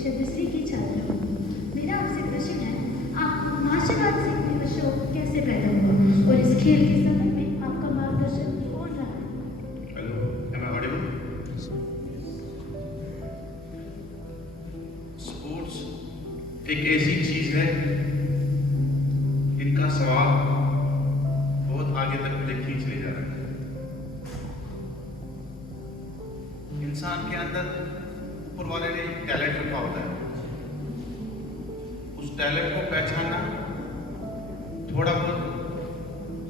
कक्षा 10वीं की छात्रा हूँ। मेरा आपसे प्रश्न है, आपको मार्शल आर्ट सीखने का शौक कैसे पैदा हुआ और इस खेल के समय में आपका मार्गदर्शन कौन रहा है? Hello, am I audible? Sports एक ऐसी चीज है, इनका सवाल बहुत आगे तक मुझे खींच ले जा रहा है। इंसान के अंदर ऊपर वाले ने एक टैलेंट रखा होता है, उस टैलेंट को पहचानना थोड़ा बहुत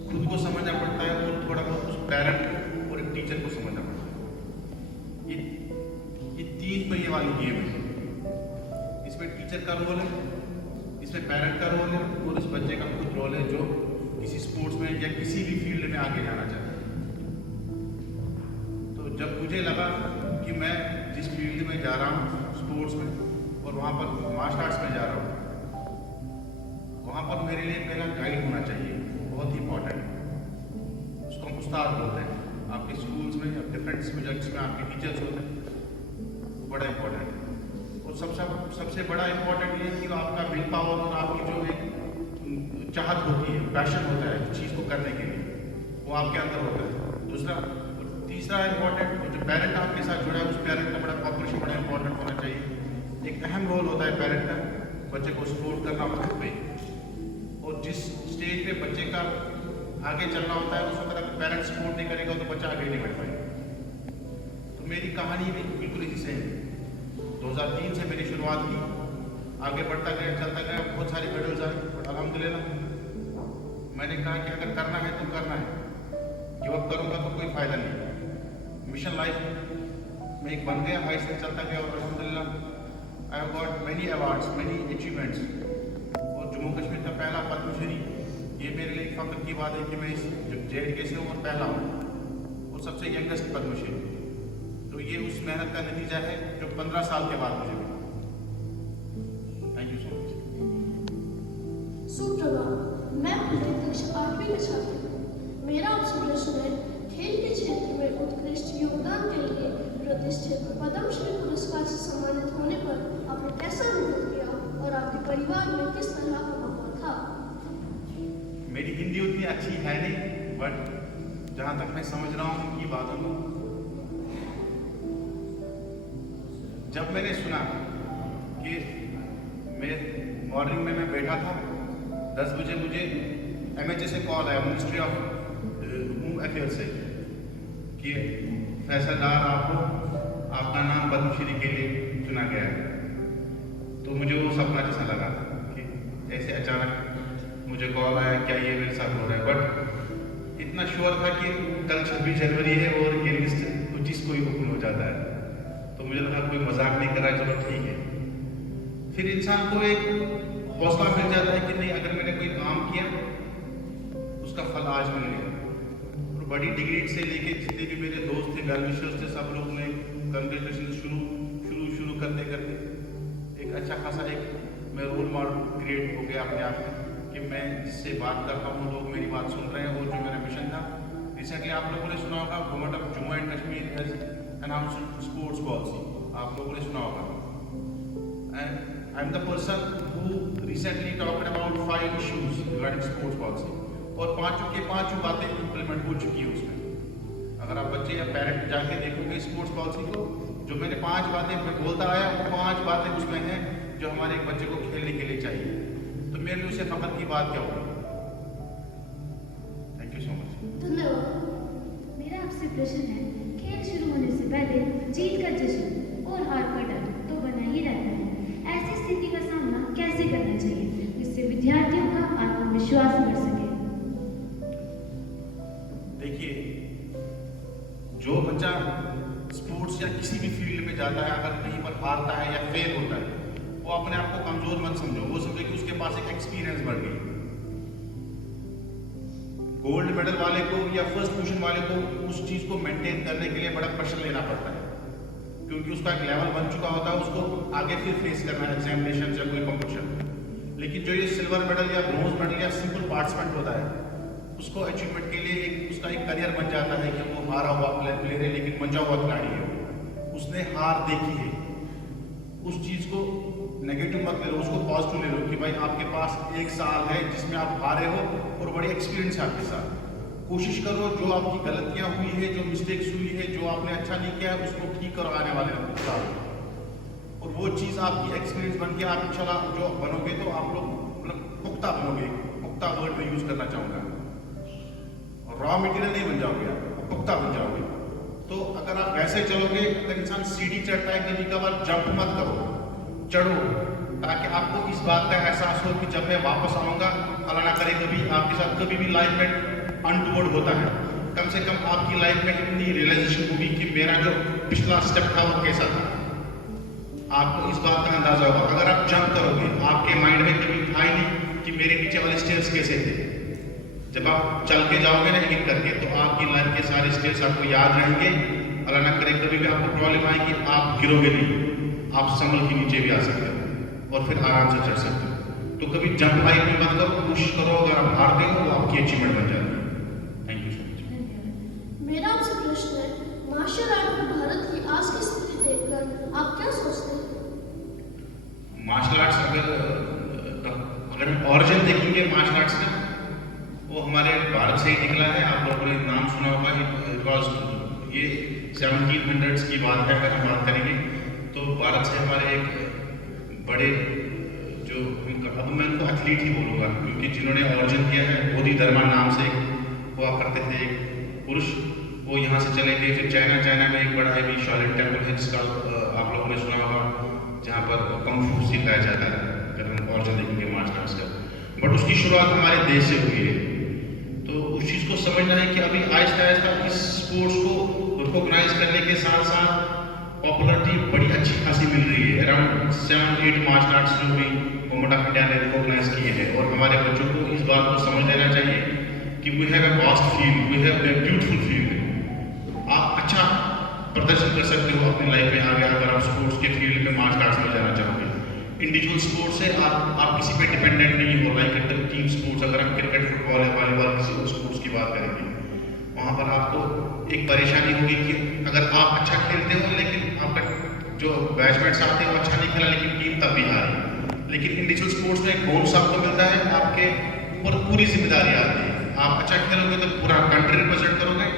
खुद को समझना पड़ता है और थोड़ा बहुत उस पेरेंट को और एक टीचर को समझना पड़ता है। ये तीन पहिए वाली गेम है। इसमें टीचर का रोल है, इसमें पेरेंट का रोल है और इस बच्चे का खुद रोल है जो किसी स्पोर्ट्स में या किसी भी फील्ड में आगे जाना चाहता है। तो जब मुझे लगा कि मैं जिस फील्ड में जा रहा हूँ स्पोर्ट्स में और वहाँ पर मार्शल आर्ट्स में जा रहा हूँ, वहाँ पर मेरे लिए पहला गाइड होना चाहिए, बहुत ही इंपॉर्टेंट। उसको हम उस्ताद बोलते हैं। आपके स्कूल्स में या डिफरेंट सब्जेक्ट्स में आपके टीचर्स होते हैं, बड़ा इंपॉर्टेंट। और सबसे बड़ा इंपॉर्टेंट ये कि आपका विल पावर और आपकी जो एक चाहत होती है, पैशन होता है उस चीज़ को करने के लिए, वो आपके अंदर होता है। तीसरा इंपॉर्टेंट, जो पेरेंट आपके साथ जुड़ा है उस पेरेंट का बड़ा कॉपरेशन बड़ा इंपॉर्टेंट होना चाहिए। एक अहम रोल होता है पेरेंट का, बच्चे को सपोर्ट करना खुद में। और जिस स्टेज पे बच्चे का आगे चलना होता है उस वक्त अगर पेरेंट सपोर्ट नहीं करेगा तो बच्चा आगे नहीं बढ़ पाएगा। तो मेरी कहानी भी बिल्कुल इसी से है। 2003 से मेरी शुरुआत की, आगे बढ़ता गया, चलता गया, बहुत सारे मेडल्स आए। अल्हम्दुलिल्लाह मैंने कहा कि अगर करना है तो करना है, गिव अप करूँगा तो कोई फायदा नहीं। मिशन लाइफ में एक बन गया, ऐसे चलता गया और अल्हम्दुलिल्लाह I have got many awards, many achievements. और जम्मू कश्मीर का पहला पद्मश्री, ये मेरे लिए फख्र की बात है कि मैं इस JNK से हूँ और पहला हूँ और सबसे यंगेस्ट पद्मश्री। तो ये उस मेहनत का नतीजा है जो 15 साल के बाद मुझे मिला। Thank you so much. सुप्रभात, मैं प्रदीप कक्षा 8वीं का छात्र हूँ। मेरा आपसे प्रश्न है, खेल के क्षेत्र में उत्कृष्ट योगदान के लिए प्रतिष्ठित पद्मश्री पुरस्कार से सम्मानित होने पर आपने कैसा अनुभव किया और आपके परिवार में किस तरह का माहौल था? मेरी हिंदी उतनी अच्छी है नहीं, बट जहाँ तक मैं समझ रहा हूँ उनकी बातों को, जब मैंने सुना कि मैं मॉर्निंग में मैं बैठा था, 10 बजे मुझे MHA से कॉल आया, मिनिस्ट्री ऑफ होम अफेयर्स से, कि फैसल डार आपका नाम पद्मश्री के लिए चुना गया है। तो मुझे वो सपना जैसा लगा कि ऐसे अचानक मुझे कॉल आया, क्या ये मेरे साथ हो रहा है। बट इतना श्योर था कि कल 26 जनवरी है और ये लिस्ट 25 को ही ओपन हो जाता है। तो मुझे लगा कोई मजाक नहीं कर रहा है, चलो ठीक है। फिर इंसान को एक हौसला मिल जाता है कि नहीं, अगर मैंने कोई काम किया उसका फल आज मिल गया। और बड़ी डिग्री से लेके जितने भी मेरे दोस्त थे, वेलविशर्स थे, सब लोग ने कंग्रेचुलेशन शुरू करते करते एक अच्छा खासा एक मैं रोल मॉडल क्रिएट हो गया अपने आप में कि मैं जिससे बात करता हूँ लोग मेरी बात सुन रहे हैं। और जो मेरा मिशन था, रिसेंटली आप लोगों ने सुना होगा, government of Jammu and Kashmir has announced sports policy, आप लोगों ने सुना होगा। And I am the person who recently talked about 5 issues regarding sports policy, और पांचों बातें इंप्लीमेंट हो चुकी है उसमें। अगर आप बच्चे या पेरेंट जाके देखोगे स्पोर्ट्स पॉलिसी को, जो मैंने 5 बातें मैं बोलता आया, वो 5 बातें उसमें हैं जो हमारे एक बच्चे को खेलने के लिए चाहिए। तो मेरे लिए उसे फख्र की बात क्या होगी। Thank you so much. धन्यवाद। मेरा आपसे प्रश्न है, खेल शुरू होने से पहले जीत का जश्न और हार का डर तो बना ही रहता है। ऐसी स्थिति का सामना कैसे करना चाहिए जिससे विद्यार्थियों का आत्मविश्वास बढ़ सके? देखिए, जो बच्चा स्पोर्ट्स या किसी भी फील्ड में जाता है, अगर कहीं पर हारता है या फेल होता है, वो अपने आप को कमजोर मत समझो, वो समझे कि उसके पास एक एक्सपीरियंस बढ़ गई। गोल्ड मेडल वाले को या फर्स्ट पोजीशन वाले को उस चीज को मेंटेन करने के लिए बड़ा प्रेशर लेना पड़ता है, क्योंकि उसका एक लेवल बन चुका होता है, उसको आगे फिर फेस करना है एग्जामिनेशन या कोई कॉम्पिटिशन। लेकिन जो ये सिल्वर मेडल या ब्रोंज मेडल या सिंपल पार्टिसिपेंट होता है, उसको अचीवमेंट के लिए उसका एक करियर बन जाता है कि वो हारा हुआ प्लेयर है लेकिन मंजा हुआ खिलाड़ी है, उसने हार देखी है। उस चीज़ को नेगेटिव मत ले लो, उसको पॉजिटिव ले लो कि भाई आपके पास 1 साल है जिसमें आप हारे हो और बड़ी एक्सपीरियंस है आपके साथ। कोशिश करो जो आपकी गलतियां हुई है, जो मिस्टेक्स हुई है, जो आपने अच्छा नहीं किया है, उसको ठीक करो आने वाले साल। और वो चीज़ आपकी एक्सपीरियंस बन के आप इंशाल्लाह जो बनोगे तो आप लोग मतलब पुख्ता बनोगे। पुख्ता वर्ड में यूज़ करना चाहूँगा, रॉ मटेरियल नहीं बन जाओगे आप, पुख्ता बन जाओगे। तो अगर आप वैसे चलोगे, अगर इंसान सीढ़ी चढ़ता है कभी कभार जंप मत करो, चढ़ो, ताकि आपको इस बात का एहसास हो कि जब मैं वापस आऊँगा, अल्लाह ना करे कभी आपके साथ कभी भी लाइफ में अनटूवर्ड होता है, कम से कम आपकी लाइफ में इतनी रियलाइजेशन होगी कि मेरा जो पिछला स्टेप था वो कैसा था। आपको इस बात का अंदाजा होगा। अगर आप जंप करोगे, आपके माइंड में कभी था ही नहीं कि मेरे पीछे वाले स्टेप्स कैसे थे। जब आप चल के जाओगे ना एक एक करके, तो आपकी लाइफ के सारे स्टेप्स आपको याद रहेंगे। अल्लाह ना करे कभी भी आपको प्रॉब्लम आएगी, आप गिरोगे नहीं, आप संभल के नीचे भी आ सकते हो और फिर आराम से चढ़ सकते हो। तो कभी जंप लाइफ में मत करो, कोशिश करो, अगर आप हारते हो तो आपकी अचीवमेंट बन जाती है। Thank you so much. मेरा आपसे प्रश्न है, मार्शल आर्ट में भारत की आज की स्थिति देखकर आप क्या सोचते हैं? मार्शल आर्ट्स अगर ऑरिजिन देखेंगे मार्शल आर्ट्स का, वो हमारे भारत से ही निकला है। आप लोगों ने नाम सुना होगा, ये 1700s की बात है। अगर हम बात करेंगे तो भारत से हमारे एक बड़े जो अब मैं उनको एथलीट ही बोलूँगा, क्योंकि जिन्होंने ऑरिजिन किया है, बोधि धर्मा नाम से हुआ करते थे एक पुरुष, वो यहाँ से चले गए। फिर चाइना में एक बड़ा है शाओलिन टेम्पल है, जिसका आप लोगों ने सुना होगा, जहाँ पर कung fu सिखाया जाता है। अगर हम ऑरिजिन देखेंगे मार्शल आर्ट्स का, बट उसकी शुरुआत हमारे देश से हुई है। तो उस चीज़ को समझना है कि अभी आहिस्ता आहिस्ता इस स्पोर्ट्स को रिकॉग्नाइज करने के साथ साथ पॉपुलरिटी बड़ी अच्छी खासी मिल रही है। अराउंड 7-8 मार्शल आर्ट्स जो भी गवर्नमेंट ऑफ इंडिया ने रिकॉग्नाइज किए हैं, और हमारे बच्चों को इस बात को समझ लेना चाहिए कि we have a vast field, we have a beautiful field. आप अच्छा प्रदर्शन कर सकते हो अपनी लाइफ में आगे, अगर आप स्पोर्ट्स के फील्ड में मार्शल आर्ट्स में जाना चाहोगे। इंडिविजुअल स्पोर्ट्स से आप किसी पे डिपेंडेंट नहीं हो, लाइक टीम स्पोर्ट्स। अगर हम क्रिकेट, फुटबॉल है, वॉलीबॉल, किसी और स्पोर्ट्स की बात करेंगे, वहाँ पर आपको एक परेशानी होगी कि अगर आप अच्छा खेलते हो लेकिन आपका जो बैचमेट्स आते हैं वो अच्छा नहीं खेला, लेकिन टीम तब भी हारी। लेकिन इंडिविजुअल स्पोर्ट्स में एक बोनस आपको मिलता है, आपके ऊपर पूरी जिम्मेदारी आती है। आप अच्छा खेलोगे तो पूरा कंट्री रिप्रेजेंट करोगे,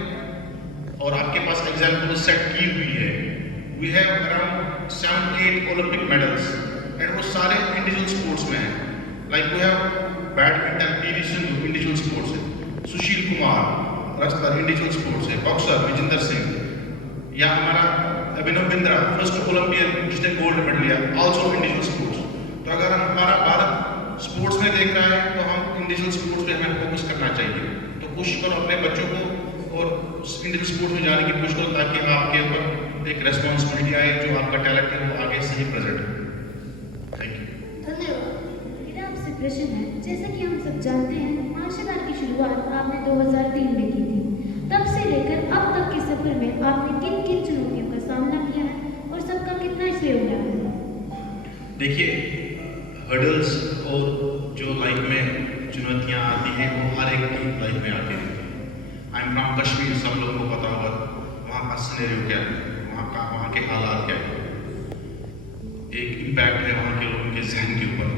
और आपके पास एग्जाम्पल सेट की हुई है। We have around 7-8 Olympic medals, and वो सारे इंडिविजुअल स्पोर्ट्स में हैं। Like we have badminton, PV Sindhu individual sports है, Sushil Kumar wrestler individual sports है, बॉक्सर विजेंदर सिंह, या हमारा अभिनव बिंद्रा फर्स्ट ओलंपियन जिसने गोल्ड मेडल लिया, आल्सो इंडिविजुअल स्पोर्ट्स। तो अगर हम हमारा भारत स्पोर्ट्स में देख रहा है तो हम इंडिविजुअल स्पोर्ट्स पे हमें फोकस करना चाहिए। तो कोशिश करो अपने बच्चों को और इंडिविजुअल स्पोर्ट्स में जाने की कोशिश करो, ताकि आपके ऊपर एक रेस्पॉन्सिबिलिटी आए, जो आपका टैलेंट है वो आगे सही प्रेजेंट है। Thank you. धन्यवाद। मेरा आपसे प्रश्न है, जैसा कि हम सब जानते हैं, मार्शल आर्ट की शुरुआत आपने 2003 में की थी। तब से लेकर अब तक के सफर में आपने किन किन चुनौतियों का सामना किया है और सबका कितना सहयोग रहा है? देखिए, हर्डल्स और जो लाइफ में चुनौतियाँ आती हैं वो हर एक की लाइफ में आती रहती हैं। आई एम फ्रॉम कश्मीर, सब लोगों को पता होगा वहाँ का सिनेरियो क्या है, वहाँ के हालात क्या है, एक इम्पैक्ट है वहाँ के लोगों के जहन के ऊपर।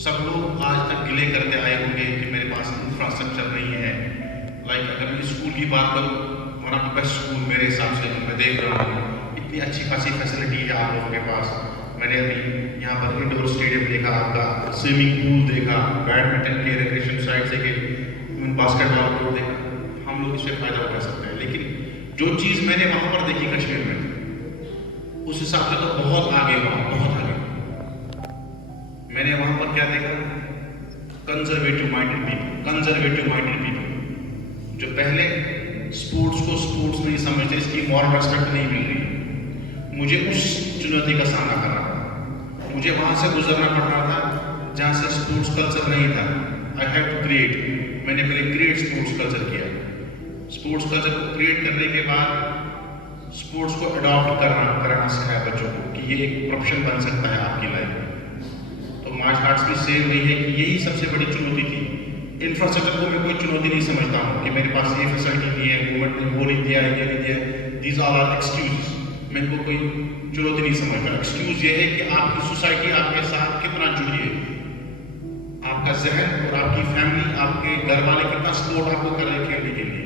सब लोग आज तक गिले करते आए होंगे कि मेरे पास इंफ्रास्ट्रक्चर नहीं है। लाइक अगर मैं स्कूल की बात करूँ, one of the best school मेरे हिसाब से मैं देख रहा हूँ, इतनी अच्छी खासी फैसिलिटी है आप लोगों के पास। मैंने अभी यहाँ पर इंडोर स्टेडियम देखा, आपका स्विमिंग पूल देखा, बैडमिंटन के रिक्रिएशन साइड देखे, बास्केटबॉल कोर्ट देखा। हम लोग इससे फ़ायदा उठा सकते हैं, लेकिन जो चीज़ मैंने वहाँ पर देखी कश्मीर में, उस हिसाब से तो बहुत आगे वहाँ, बहुत आगे। मैंने वहाँ पर क्या देखा, कंजर्वेटिव माइंडेड पीपल जो पहले स्पोर्ट्स को स्पोर्ट्स नहीं समझते, इसकी मॉरल रेस्पेक्ट नहीं मिल रही। मुझे उस चुनौती का सामना करना पड़ा। मुझे वहाँ से गुजरना पड़ रहा था जहाँ से स्पोर्ट्स कल्चर नहीं था। आई हैव टू क्रिएट, मैंने पहले क्रिएट स्पोर्ट्स कल्चर किया। स्पोर्ट्स कल्चर को क्रिएट करने के बाद स्पोर्ट्स को अडॉप्ट कराना सिखाया बच्चों को कि ये एक प्रोफेशन बन सकता है आपकी लाइफ में। तो मार्शल आर्ट्स भी सेम वही है कि यही सबसे बड़ी चुनौती थी। इंफ्रास्ट्रक्चर को मैं कोई चुनौती नहीं समझता हूँ कि मेरे पास ये फैसिलिटी नहीं है, गवर्नमेंट ने वो नहीं दिया है, ये नहीं दिया है। These all are excuse. मैं इनको कोई चुनौती नहीं समझता। एक्सक्यूज ये है कि आपकी सोसाइटी आपके साथ कितना जुड़ी है, आपका जहन और आपकी फैमिली, आपके घर वाले कितना सपोर्ट आपको कर रहे हैं खेलने के लिए।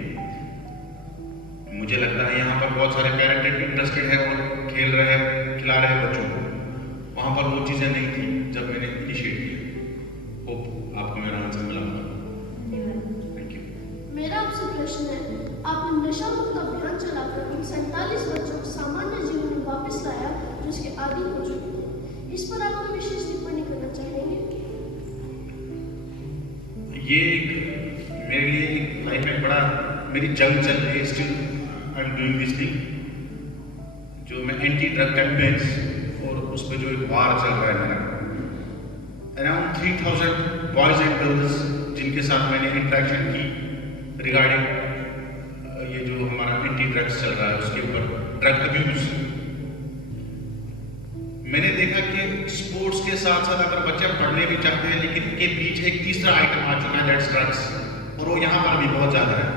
मुझे लगता है यहाँ पर बहुत सारे पेरेंट इंटरेस्टेड है और खेल रहे हैं, खिला रहे हैं बच्चों को। वहाँ पर वो चीज़ें नहीं थी जब मैंने इनिशिएट किया। होप आपको मेरा आंसर मिला होगा। धन्यवाद। Thank you. मेरा आपसे प्रश्न है, आपने नशा मुक्त अभियान चलाकर उन 47 बच्चों को सामान्य जीवन में वापस लाया जो इसके आदी हो चुके हैं। इस पर आप कोई विशेष टिप्पणी करना चाहेंगे? ये एक मेरे लिए एक लाइफ में बड़ा मेरी जंग चल रही है। Still I am doing this thing, जो मैं एंटी ड्रग कैंपेन्स और उस पर जो एक वार चल रहा है मेरा। अराउंड 3000 बॉयज एंड गर्ल्स जिनके साथ मैंने इंटरेक्शन की रिगार्डिंग ये जो हमारा एंटी ड्रग्स चल रहा है उसके ऊपर, ड्रग अब्यूज। मैंने देखा कि स्पोर्ट्स के साथ साथ अगर बच्चे पढ़ने भी चाहते हैं, लेकिन इनके पीछे एक तीसरा आइटम आ चुका है, दैट्स ड्रग्स, और वो यहाँ पर भी बहुत ज़्यादा है।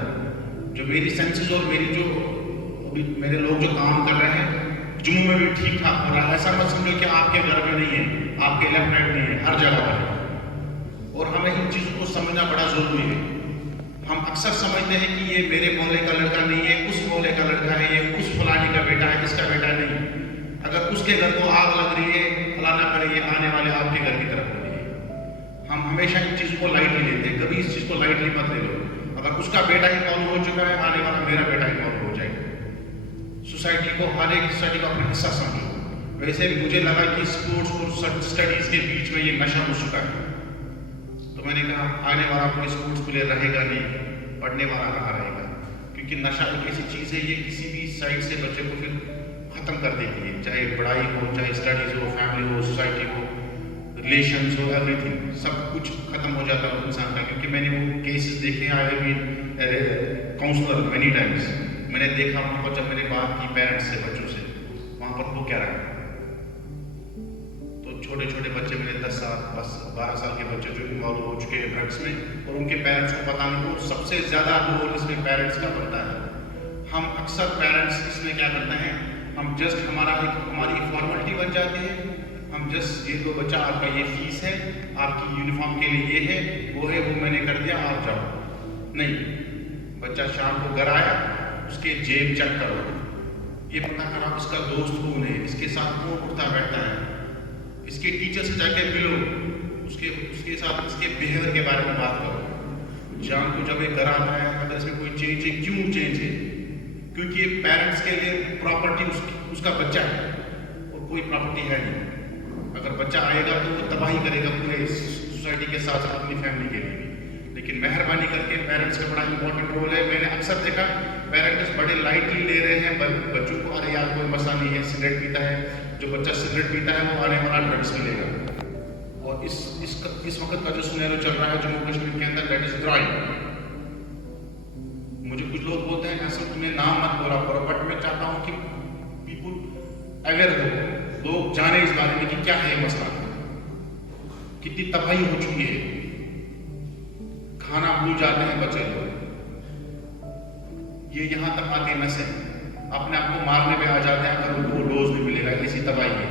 जो मेरी सेंसेस और मेरी जो अभी मेरे लोग जो काम कर रहे हैं जम्मू में भी ठीक ठाक हो रहा है। ऐसा मत समझो कि आपके घर में नहीं है, आपके लेफ्ट हैंड नहीं है, हर जगह पर है। और हमें इन चीज़ों को समझना बड़ा जरूरी है। हम अक्सर समझते हैं कि ये मेरे मोहल्ले का लड़का नहीं है, उस मोहल्ले का लड़का है, ये उस फलानी का बेटा है, इसका बेटा नहीं। अगर उसके घर को आग लग रही है, अल्लाह ना करे ये आने वाले आपके घर की तरफ हो रही है। हम हमेशा इन चीज़ों को लाइटली लेते हैं, कभी इस चीज़ को लाइटली मत ले लो। अगर उसका बेटा इन्वॉल्व हो चुका है, आने वाला मेरा बेटा इन्वॉल्व हो जाएगा। सोसाइटी को, हर एक सोसाइटी को अपना हिस्सा समझो। वैसे मुझे लगा कि स्पोर्ट्स और स्टडीज़ के बीच में ये नशा हो चुका है, तो मैंने कहा आने वाला कोई स्पोर्ट्स प्लेयर रहेगा नहीं, पढ़ने वाला कहाँ रहेगा। क्योंकि नशा एक ऐसी चीज़ है, ये किसी भी साइड से बच्चे को फिर ख़त्म कर देती है, चाहे पढ़ाई हो, चाहे स्टडीज़ हो, फैमिली हो, सोसाइटी हो, रिलेशंस हो, एवरीथिंग, सब कुछ ख़त्म हो जाता है इंसान का। क्योंकि मैंने वो केसेस देखे, I have been counsellor many times. मैंने देखा वहाँ पर जब मैंने बात की पेरेंट्स से, बच्चों से, वहाँ पर वो क्या रहा, छोटे छोटे बच्चे मेरे 10 साल 12 साल के बच्चे जो इन्वॉल्व हो चुके हैं ड्रग्स में, और उनके पेरेंट्स को पता नहीं। तो सबसे ज़्यादा रोल इसमें पेरेंट्स का बनता है। हम अक्सर पेरेंट्स इसमें क्या करते हैं, हम जस्ट हमारी फॉर्मेलिटी बन जाती है। हम जस्ट ये दो बच्चा आपका ये फीस है, आपकी यूनिफॉर्म के लिए ये है, वो है, वो मैंने कर दिया, आप जाओ। नहीं, बच्चा शाम को घर आया, उसके जेब चेक करो, ये पता करो उसका दोस्त कौन है, इसके साथ कौन उठता बैठता है, इसके टीचर से जाके मिलो, उसके साथ इसके बिहेवियर के बारे में बात करो। शाम को जब ये घर आता है, अगर इसमें कोई चेंज है, क्यों चेंज है? क्योंकि ये पेरेंट्स के लिए प्रॉपर्टी उसका बच्चा है और कोई प्रॉपर्टी है नहीं। अगर बच्चा आएगा तो वो तबाही करेगा पूरे सोसाइटी के साथ साथ अपनी फैमिली के लिए भी। लेकिन मेहरबानी करके पेरेंट्स का बड़ा इंपॉर्टेंट रोल है। मैंने अक्सर देखा पेरेंट्स बड़े लाइटली ले रहे हैं बच्चों को, अरे यार कोई मसला नहीं है, सिगरेट पीता है, जो बच्चा सिगरेट पीता है वो आने वाला ड्रग्स भी लेगा। और इस वक्त का जो सुनहरा चल रहा है जम्मू कश्मीर के अंदर, दैट इज ड्राइव। मुझे कुछ लोग बोलते हैं ऐसा तुम्हें नाम मत बोला करो, बट मैं चाहता हूँ कि पीपुल अवेयर हो, लोग जाने इस बारे में कि क्या है ये मसला, कितनी तबाही हो चुकी है, खाना भूल जाते हैं बच्चे लोग, ये यहाँ तक आके नशे अपने आप को मारने पे आ जाते हैं अगर उनको डोज नहीं मिलेगा। ऐसी तबाही है।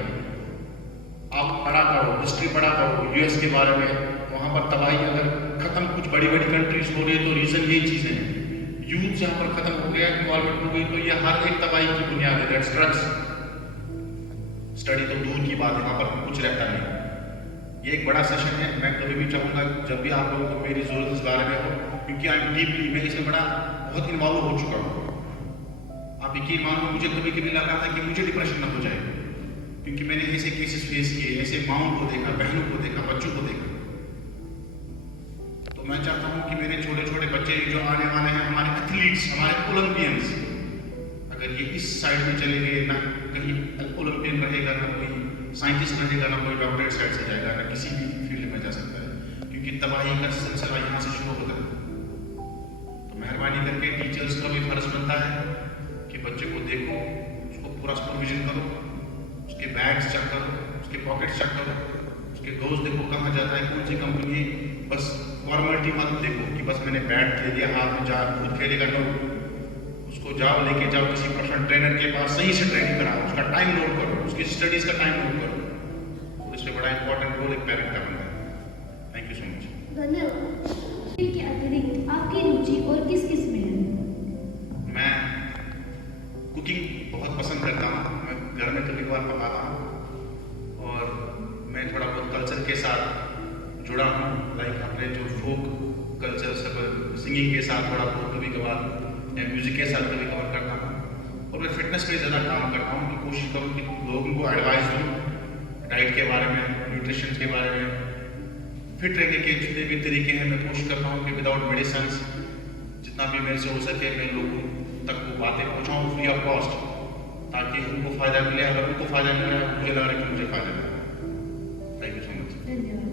आप पढ़ा करो, हिस्ट्री पढ़ा करो यूएस के बारे में, वहाँ पर तबाही अगर खत्म कुछ बड़ी बड़ी कंट्रीज हो रही है तो रीजन यही चीज़ें हैं। यूथ जहाँ पर खत्म हो गया, इन्वॉल्वमेंट हो गई, तो ये हर एक तबाही की बुनियाद है, दैट्स ड्रग्स। स्टडी तो दूर की बात है, वहाँ पर कुछ रहता नहीं। ये एक बड़ा सेशन है। मैं कभी भी चाहूँगा जब भी आप लोगों को मेरी जरूरत इस बारे में हो, क्योंकि आई एम डीपली, मैं इसमें बहुत इन्वॉल्व हो चुका हूँ। आप यकीन मानो, मुझे कभी कभी लगा था कि मुझे डिप्रेशन न हो जाए, क्योंकि मैंने ऐसे केसेस फेस किए, ऐसे माओं को देखा, बहनों को देखा, बच्चों को देखा। तो मैं चाहता हूँ कि मेरे छोटे छोटे बच्चे जो आने वाले हैं, हमारे एथलीट्स, हमारे ओलंपियंस, अगर ये इस साइड में चले गए, ना कहीं ओलंपियन रहेगा, ना कोई साइंटिस्ट रहेगा, ना कोई डॉक्टरेट साइड से जाएगा, ना किसी भी फील्ड में जा सकता है, क्योंकि तबाही का सिलसिला यहाँ से शुरू होता है। तो मेहरबानी करके टीचर्स का भी फर्ज बनता है कि बच्चे को देखो, उसको पूरा सुपरविजन करो, उसके बैग्स चेक करो, उसके पॉकेट्स चेक करो, उसके दोस्त देखो कहाँ जाता है, कौन सी कंपनी है। बस फॉर्मेलिटी मत देखो कि बस मैंने बैट दे दिया हाथ में, जा खुद खेलेगा, नो, उसको जाओ, लेके जाओ किसी पर्सनल ट्रेनर के पास, सही से ट्रेनिंग कराओ, उसका टाइम नोट करो, उसकी स्टडीज का टाइम नोट करो। इसमें बड़ा इंपॉर्टेंट रोल एक पेरेंट का बनता है। Thank you so much. धन्यवाद। खेल के अतिरिक्त आपकी रुचि और किस किस में है? मैं कुकिंग बहुत पसंद करता हूँ। मैं घर में कभी कभार पकाता हूँ और मैं थोड़ा बहुत कल्चर के साथ जुड़ा हूँ। लाइक अपने जो फोक कल्चर सब सिंगिंग के साथ थोड़ा बहुत कभी कभार या म्यूजिक के साथ कभी कभार करता हूँ। और मैं फिटनेस पे ज़्यादा काम करता हूँ कि कोशिश करूँ कि लोगों को एडवाइस दूँ डाइट के बारे में, न्यूट्रिशन के बारे में, फिट रहने के जितने भी तरीके हैं मैं कोशिश करता हूँ कि विदाउट मेडिसिन जितना भी मेरे से हो सके मैं लोगों तक वो बातें पहुँचाऊँ फ्री ऑफ कॉस्ट, ताकि उनको फ़ायदा मिले। अगर उनको फ़ायदा मिल रहा है मुझे लग रहा है कि मुझे फ़ायदा मिल रहा है। Thank you so much. धन्यवाद।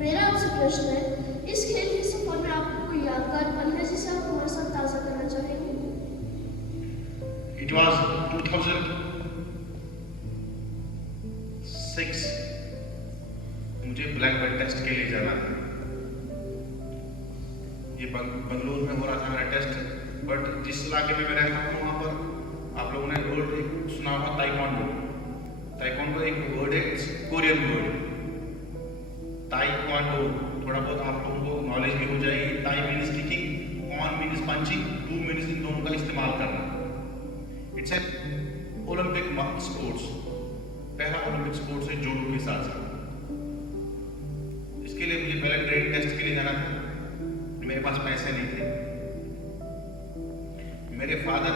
मेरा आपसे प्रश्न है, इस खेल के सफर में आपको कोई यादगार पल है जिसे आप हमारे साथ ताज़ा करना चाहेंगे? It was 2006, मुझे ब्लैक बेल्ट टेस्ट के लिए जाना था। ये बंगलुरु में हो रहा था मेरा टेस्ट, बट जिस इलाके में मैं रहता हूँ वहाँ पर आप लोगों ने वर्ड एक सुना होगा ताइक्वांडो। ताइक्वांडो एक वर्ड है, इट्स कोरियन वर्ड ताइक्वांडो। थोड़ा बहुत आप लोगों को नॉलेज भी हो जाएगी। Tae means kicking, kwon means punching, do means इन दोनों का इस्तेमाल करना। इट्स एन ओलंपिक स्पोर्ट्स, पहला ओलंपिक स्पोर्ट्स है जूडो के साथ साथ। इसके लिए मुझे पहले ट्रेनिंग टेस्ट के लिए जाना था। मेरे पास पैसे नहीं थे। मेरे फादर,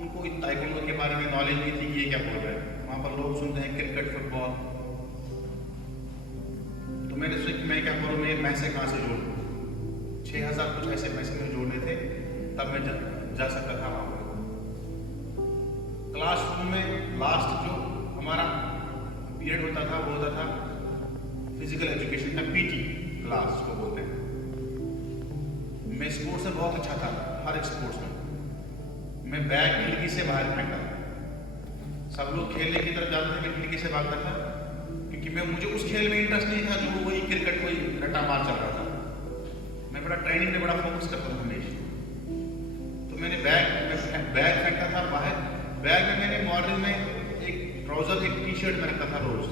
उनको ताइक्वांडो के बारे में नॉलेज नहीं थी कि ये क्या बोल रहे हैं। वहाँ पर लोग सुनते हैं क्रिकेट, फुटबॉल। तो मैंने सोचा कि मैं क्या करूँ, मैं पैसे कहाँ से जोड़ूँ। 6,000 कुछ ऐसे पैसे मुझे जोड़ने थे, तब मैं जा सकता था वहाँ पर। क्लासरूम में लास्ट जो हमारा पीरियड होता था वो होता था फिजिकल एजुकेशन का, पीटी क्लास को बोलते हैं। मैं स्पोर्ट्स में बहुत अच्छा था, हर एक स्पोर्ट्स में। मैं बैग खिड़की से बाहर फेंकता था। सब लोग खेलने की तरफ जाते थे, मैं खिड़की से भागता था, क्योंकि मुझे उस खेल में इंटरेस्ट नहीं था जो वही क्रिकेट, वही रट्टा मार चल रहा था। मैं बड़ा ट्रेनिंग में बड़ा फोकस करता था हमेशा। तो मैंने बैग फेंकता था बाहर। बैग में मैंने मॉर्निंग में एक ट्राउजर, एक टी शर्ट में रखता था रोज।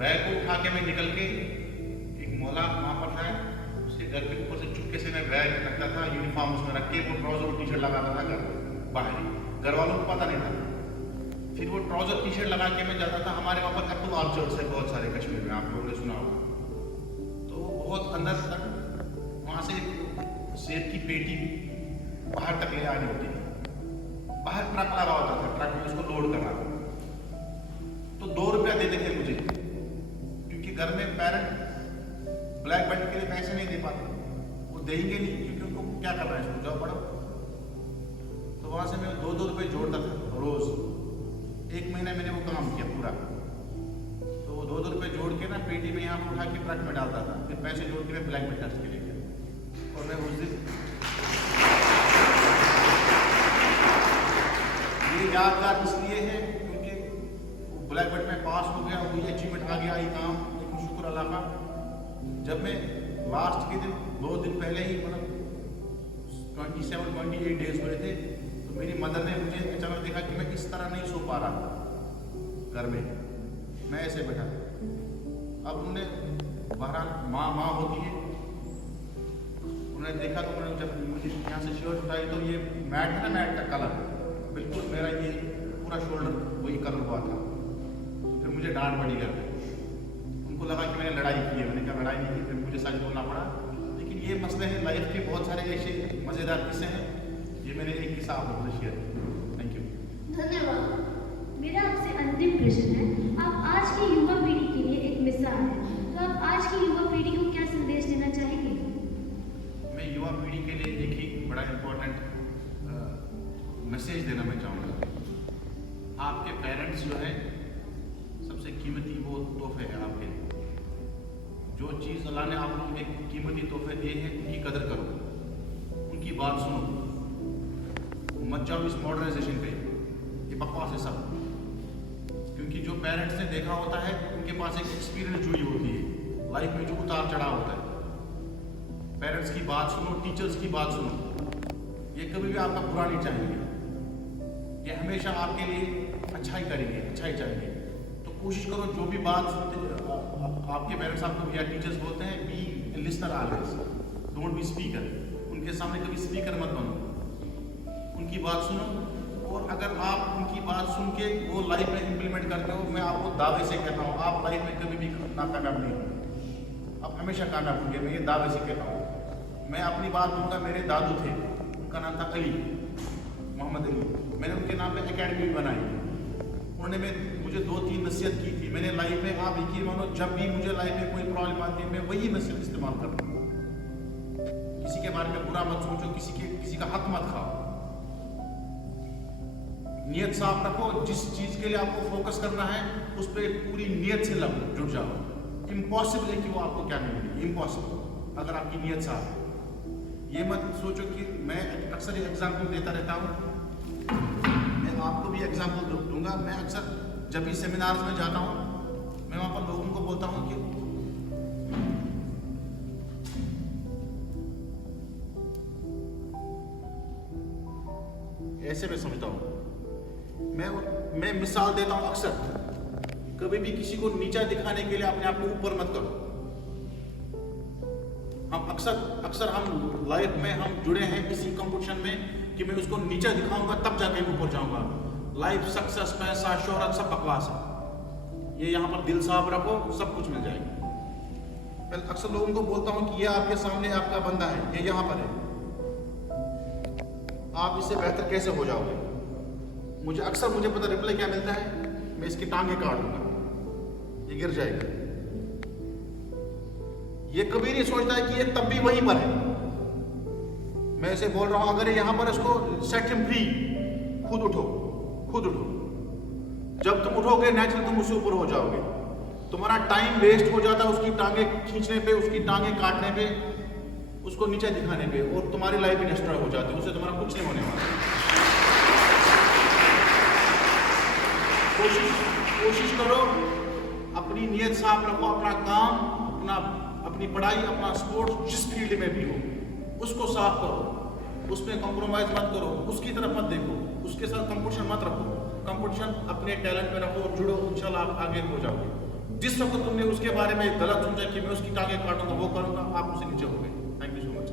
बैग को उठा के मैं निकल के, एक मौला वहाँ पर था, उसके घर के ऊपर से चुपके से मैं बैग रखता था, यूनिफॉर्म उसमें रख के वो ट्राउजर और टी शर्ट लगाता था घर बाहर ही। घर वालों को पता नहीं था। फिर वो ट्राउजर टी शर्ट लगा के मैं जाता था। हमारे वहाँ पर एप्पल ऑर्चर्ड्स है बहुत सारे कश्मीर में, आप लोगों ने सुना होगा। तो बहुत अंदर तक वहाँ से सेब की पेटी बाहर तक ले आनी होती थी। बाहर ट्रक लगा होता था, ट्रक में उसको लोड करना था। तो 2 रुपया देते थे मुझे, क्योंकि घर में पेरेंट ब्लैक बेल्ट के लिए पैसे नहीं दे पाते। वो देंगे नहीं, क्योंकि उनको क्या करना है, इसको जाओ पढ़ो। तो वहाँ से मैं 2-2 रुपये जोड़ता था रोज। 1 महीना मैंने वो काम किया पूरा। तो वो 2-2 रुपये जोड़ के ना पेटी में यहाँ पर उठा के ट्रक में डालता था। फिर पैसे जोड़ के मैं ब्लैक बेल्ट टेस्ट के लिए गया। और मैं उस दिन ये यादगार इसलिए है क्योंकि ब्लैक बेल्ट में पास हो गया, मुझे अचीवमेंट आ गया, ये काम, लेकिन शुक्र अल्लाह का। जब मैं लास्ट के दिन 2 दिन पहले ही, मतलब 27-28 डेज हुए थे, तो मेरी मदर ने मुझे अचानक देखा कि मैं इस तरह नहीं सो पा रहा घर में, मैं ऐसे बैठा। अब उन्होंने, बहरहाल माँ होती है, उन्होंने देखा तो उन्होंने जब मुझे यहाँ से शर्ट उठाई तो ये मैट है ना, मैट का कलर बिल्कुल मेरा ये पूरा शोल्डर वही कलर हुआ था। फिर मुझे डांट पड़ी घर पे। उनको लगा कि मैंने लड़ाई की है। मैंने कहा लड़ाई नहीं की, फिर मुझे सच बोलना पड़ा। लेकिन ये मसले हैं लाइफ के, बहुत सारे ऐसे मज़ेदार किस्से हैं। ये मैंने एक किस्सा आप लोगों से शेयर किया। Thank you. धन्यवाद। मेरा आपसे अंतिम प्रश्न है, आप आज की युवा पीढ़ी के लिए एक मिसाल है, तो आप आज की युवा पीढ़ी को क्या संदेश देना चाहेंगे? मैं युवा पीढ़ी के लिए एक ही बड़ा इम्पोर्टेंट मैसेज देना मैं चाहूँगा। आपके पेरेंट्स जो है सबसे कीमती वो तोहफे हैं आपके। जो चीज़ अल्लाह ने आप लोगों के कीमती तोहफे दिए हैं उनकी कदर करो, उनकी बात सुनो, मत जाओ इस मॉडर्नाइजेशन पे, ये बकवास है सब। क्योंकि जो पेरेंट्स ने देखा होता है उनके पास एक एक्सपीरियंस जुड़ी होती है लाइफ में, जो उतार चढ़ाव होता है। पेरेंट्स की बात सुनो, टीचर्स की बात सुनो, ये कभी भी आपका बुरा नहीं चाहेंगे, ये हमेशा आपके लिए अच्छा ही करेंगे, अच्छा ही चाहेंगे। तो कोशिश करो जो भी बात आपके पेरेंट्स आपको या टीचर्स बोलते हैं, be listener always, don't be speaker. उनके सामने कभी स्पीकर मत बनो, उनकी बात सुनो, और अगर आप उनकी बात सुन के वो लाइफ में इम्प्लीमेंट करते हो, मैं आपको दावे से कहता हूँ आप लाइफ में कभी भी नाकामयाब नहीं होंगे, आप हमेशा कामयाब होंगे। मैं ये दावे से कहता हूँ। मैं अपनी बात दूंगा, मेरे दादू थे, उनका नाम था अली, मोहम्मद अली। मैंने उनके नाम पे एकेडमी बनाई। उन्होंने मुझे 2-3 नसीहत की थी। मैंने लाइफ में, आप यकीन मानो, जब भी मुझे लाइफ में कोई प्रॉब्लम आती है मैं वही नसीहत इस्तेमाल करता हूँ। किसी के बारे में बुरा मत सोचो, किसी का हक मत खाओ, नियत साफ रखो। जिस चीज के लिए आपको फोकस करना है उस पर पूरी नियत से जुट जाओ। इम्पॉसिबल है कि वो आपको क्या नहीं मिलेगी, इम्पॉसिबल, अगर आपकी नियत साफ है। ये मत सोचो कि मैं अक्सर ये एग्जाम्पल देता रहता हूँ, मैं आपको भी एग्जाम्पल दूंगा। मैं अक्सर जब भी सेमिनार्स में जाता हूँ, मैं वहाँ पर लोगों को बोलता हूँ कि ऐसे मैं समझता हूँ, मैं मिसाल देता हूँ अक्सर, कभी भी किसी को नीचा दिखाने के लिए अपने आप को ऊपर मत करो। हम अक्सर हम लाइफ में हम जुड़े हैं किसी कंपटीशन में कि मैं उसको नीचा दिखाऊंगा तब जाके मैं ऊपर जाऊंगा। लाइफ, सक्सेस, पैसा, शोहरत सब बकवास है। ये यहाँ पर दिल साफ रखो, सब कुछ मिल जाएगा। मैं अक्सर लोगों को बोलता हूँ कि ये आपके सामने आपका बंदा है, ये यहाँ पर है, आप इससे बेहतर कैसे हो जाओगे। मुझे पता रिप्लाई क्या मिलता है, मैं इसकी टांगे काट दूंगा, ये गिर जाएगा। ये कभी नहीं सोचता है कि ये तब भी वहीं पर है। मैं इसे बोल रहा हूं, अगर यहां पर इसको सेट हिम फ्री, खुद उठो। जब तुम उठोगे नेचुरली तुम उससे ऊपर हो जाओगे। तुम्हारा टाइम वेस्ट हो जाता है उसकी टांगे खींचने पे, उसकी टांगे काटने पे, उसको नीचे दिखाने पे, और तुम्हारी लाइफ भी डिस्ट्रॉय हो जाती है, उससे तुम्हारा कुछ नहीं होने वाला। कोशिश करो, अपनी नियत साफ रखो, अपना काम, अपनी पढ़ाई, अपना स्पोर्ट्स, जिस फील्ड में भी हो उसको साफ करो, उसमें कॉम्प्रोमाइज मत करो, उसकी तरफ मत देखो, उसके साथ कंपटीशन मत रखो। कंपटीशन अपने टैलेंट में रखो, जुड़ो, इंशाल्लाह आप आगे हो जाओगे। जिस वक्त तुमने उसके बारे में गलत सोचा कि मैं उसकी टांगे काटूंगा, वो करूंगा, आप उससे नीचे हो गए। Thank you so much.